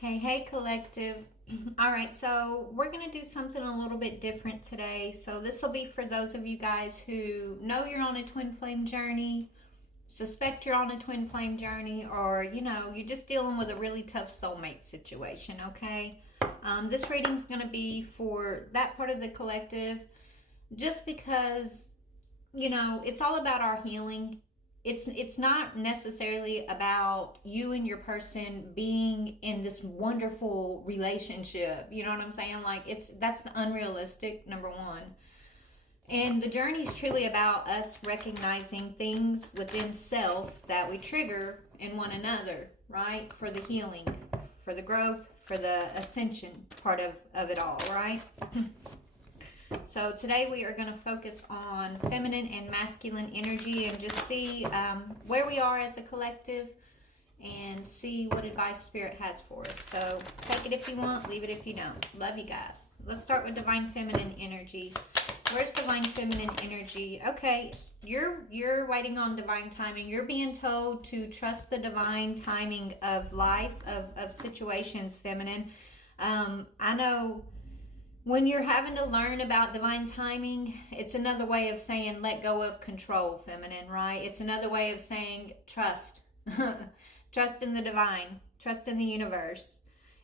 Hey, hey, collective. All right, so we're going to do something a little bit different today. So, this will be for those of you guys who know you're on a twin flame journey, suspect you're on a twin flame journey, or you're just dealing with a really tough soulmate situation, okay? This reading's going to be for that part of the collective just because, it's all about our healing. It's not necessarily about you and your person being in this wonderful relationship. You know what I'm saying? Like that's unrealistic, number one. And the journey is truly about us recognizing things within self that we trigger in one another, right? For the healing, for the growth, for the ascension part of it all, right? So today we are going to focus on feminine and masculine energy and just see where we are as a collective and see what advice Spirit has for us. So take it if you want, leave it if you don't. Love you guys. Let's start with divine feminine energy. Where's divine feminine energy? Okay, you're waiting on divine timing. You're being told to trust the divine timing of life, of situations, feminine. I know when you're having to learn about divine timing, it's another way of saying let go of control, feminine, right? It's another way of saying trust. Trust in the divine. Trust in the universe.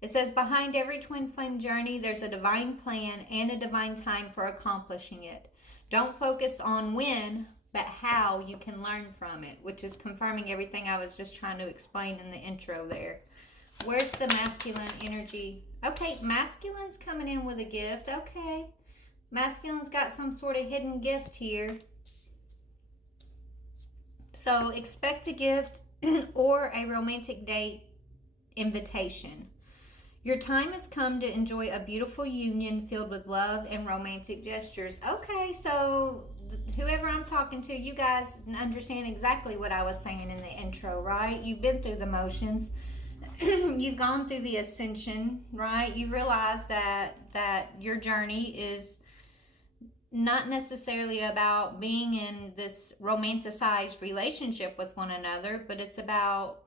It says behind every twin flame journey, there's a divine plan and a divine time for accomplishing it. Don't focus on when, but how you can learn from it, which is confirming everything I was just trying to explain in the intro there. Where's the masculine energy? Okay, masculine's coming in with a gift. Okay. Masculine's got some sort of hidden gift here. So expect a gift or a romantic date invitation. Your time has come to enjoy a beautiful union filled with love and romantic gestures. Okay, so whoever I'm talking to, you guys understand exactly what I was saying in the intro, right? You've been through the motions. You've gone through the ascension, right? You realize that your journey is not necessarily about being in this romanticized relationship with one another, but it's about,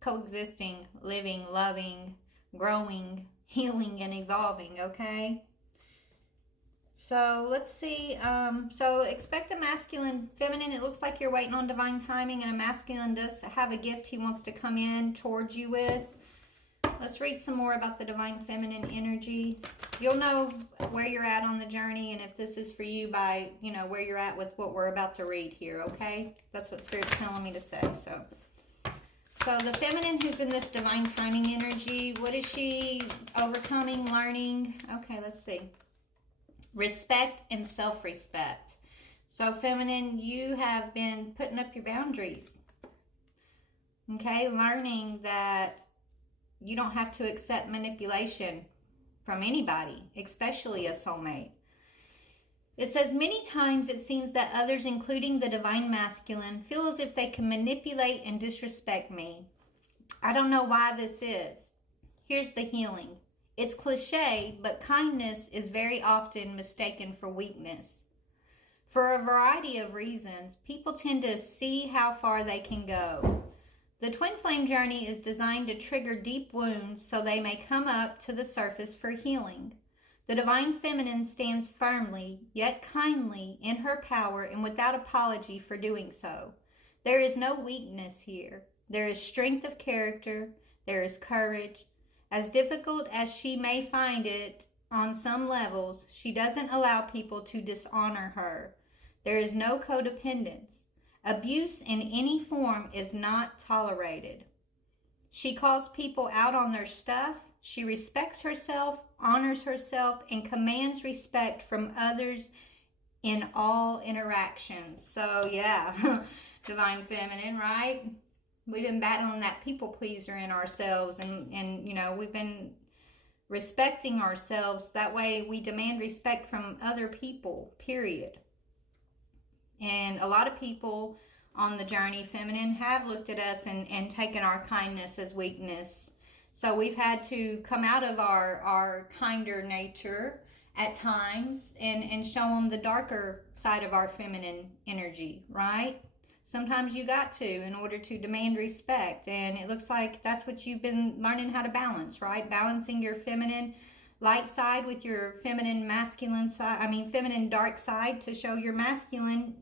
coexisting, living, loving, growing, healing, and evolving, okay? So let's see. So expect a masculine, feminine. It looks like you're waiting on divine timing, and a masculine does have a gift he wants to come in towards you with. Let's read some more about the divine feminine energy. You'll know where you're at on the journey and if this is for you by, where you're at with what we're about to read here, okay? That's what Spirit's telling me to say. So the feminine who's in this divine timing energy, what is she overcoming, learning? Okay, let's see. Respect and self-respect. So feminine, you have been putting up your boundaries. Okay, learning that you don't have to accept manipulation from anybody, especially a soulmate. It says, many times it seems that others, including the divine masculine, feel as if they can manipulate and disrespect me. I don't know why this is. Here's the healing. It's cliche, but kindness is very often mistaken for weakness. For a variety of reasons, people tend to see how far they can go. The twin flame journey is designed to trigger deep wounds so they may come up to the surface for healing. The divine feminine stands firmly, yet kindly, in her power and without apology for doing so. There is no weakness here. There is strength of character. There is courage. As difficult as she may find it on some levels, she doesn't allow people to dishonor her. There is no codependence. Abuse in any form is not tolerated. She calls people out on their stuff. She respects herself, honors herself, and commands respect from others in all interactions. So yeah, divine feminine, right? We've been battling that people pleaser in ourselves and we've been respecting ourselves. That way we demand respect from other people, period. And a lot of people on the journey, feminine, have looked at us and taken our kindness as weakness. So we've had to come out of our kinder nature at times and show them the darker side of our feminine energy, right? Sometimes you got to in order to demand respect. And it looks like that's what you've been learning how to balance, right? Balancing your feminine light side with your feminine masculine side. Feminine dark side to show your masculine,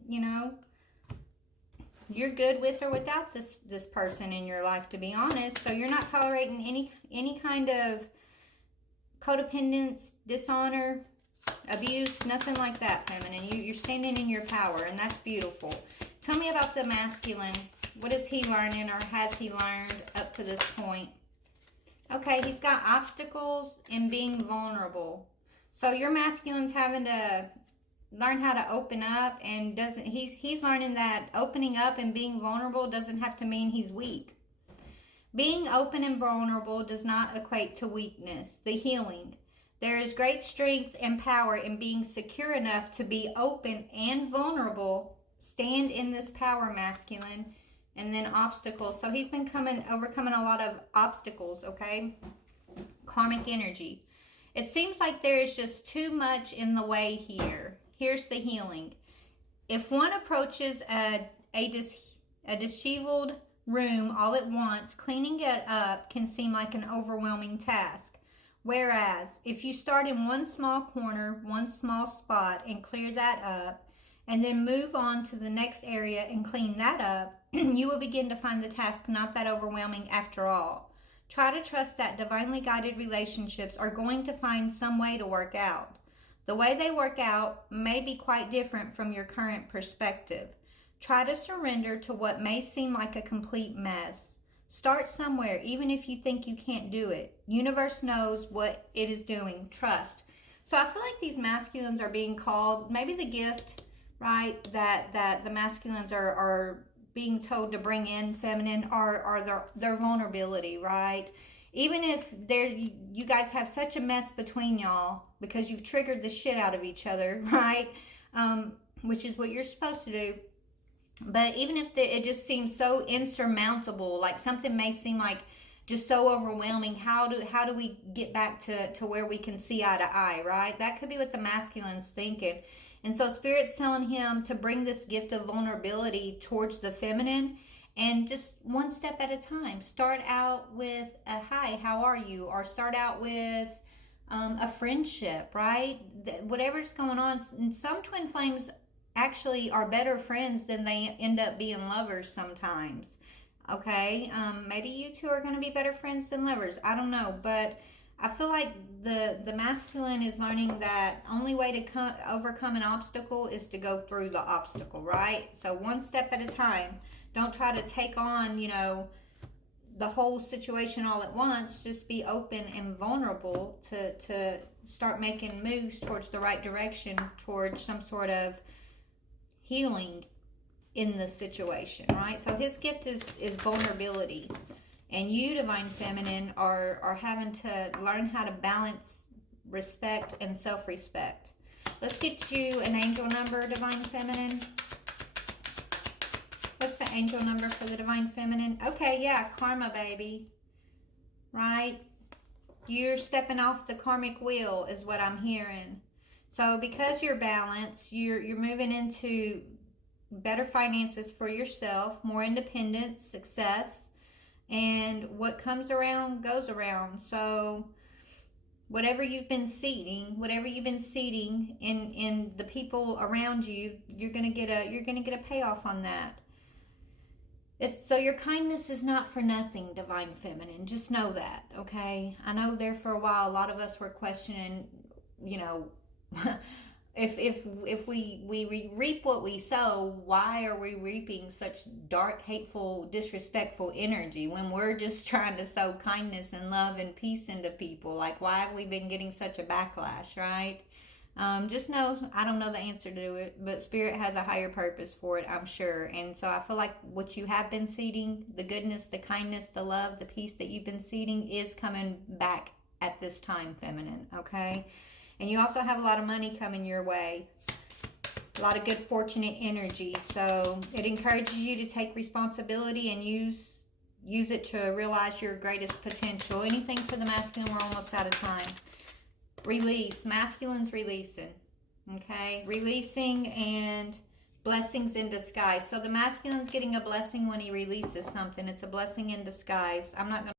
you're good with or without this person in your life, to be honest. So you're not tolerating any kind of codependence, dishonor, abuse, nothing like that, feminine. You're standing in your power, and that's beautiful. Tell me about the masculine. What is he learning, or has he learned up to this point? Okay, he's got obstacles in being vulnerable. So your masculine's having to learn how to open up, and he's learning that opening up and being vulnerable doesn't have to mean he's weak. Being open and vulnerable does not equate to weakness. The healing. There is great strength and power in being secure enough to be open and vulnerable. Stand in this power, masculine. And then obstacles. So he's been overcoming a lot of obstacles, okay? Karmic energy. It seems like there is just too much in the way here. Here's the healing. If one approaches a disheveled room all at once, cleaning it up can seem like an overwhelming task. Whereas, if you start in one small corner, one small spot, and clear that up, and then move on to the next area and clean that up, you will begin to find the task not that overwhelming after all. Try to trust that divinely guided relationships are going to find some way to work out. The way they work out may be quite different from your current perspective. Try to surrender to what may seem like a complete mess. Start somewhere, even if you think you can't do it. Universe knows what it is doing. Trust. So I feel like these masculines are being called, maybe the gift, right, that the masculines are being told to bring in feminine are their vulnerability, right? Even if you guys have such a mess between y'all because you've triggered the shit out of each other, right? Which is what you're supposed to do. But even if it just seems so insurmountable, like something may seem like just so overwhelming, how do we get back to where we can see eye to eye, right? That could be what the masculine's thinking. And so Spirit's telling him to bring this gift of vulnerability towards the feminine, and just one step at a time. Start out with a hi, how are you? Or start out with a friendship, right? Whatever's going on. Some twin flames actually are better friends than they end up being lovers sometimes. Okay, maybe you two are going to be better friends than lovers. I don't know, but I feel like the masculine is learning that only way to overcome an obstacle is to go through the obstacle, right? So one step at a time. Don't try to take on, the whole situation all at once. Just be open and vulnerable to start making moves towards the right direction, towards some sort of healing in the situation, right? So his gift is vulnerability. And you, Divine Feminine, are having to learn how to balance respect and self-respect. Let's get you an angel number, Divine Feminine. What's the angel number for the Divine Feminine? Okay, yeah, karma, baby. Right? You're stepping off the karmic wheel is what I'm hearing. So because you're balanced, you're moving into better finances for yourself, more independence, success, and what comes around goes around. So whatever you've been seeding in the people around you, you're gonna get a payoff on that. So your kindness is not for nothing, Divine Feminine. Just know that, okay? I know there for a while a lot of us were questioning, if we reap what we sow, why are we reaping such dark, hateful, disrespectful energy when we're just trying to sow kindness and love and peace into people? Like, why have we been getting such a backlash, right? Just know, I don't know the answer to it, but Spirit has a higher purpose for it, I'm sure. And so I feel like what you have been seeding, the goodness, the kindness, the love, the peace that you've been seeding is coming back at this time, Feminine, okay? And you also have a lot of money coming your way. A lot of good, fortunate energy. So it encourages you to take responsibility and use it to realize your greatest potential. Anything for the masculine? We're almost out of time. Release. Masculine's releasing. Okay? Releasing and Blessings in disguise. So the masculine's getting a blessing when he releases something. It's a blessing in disguise. I'm not going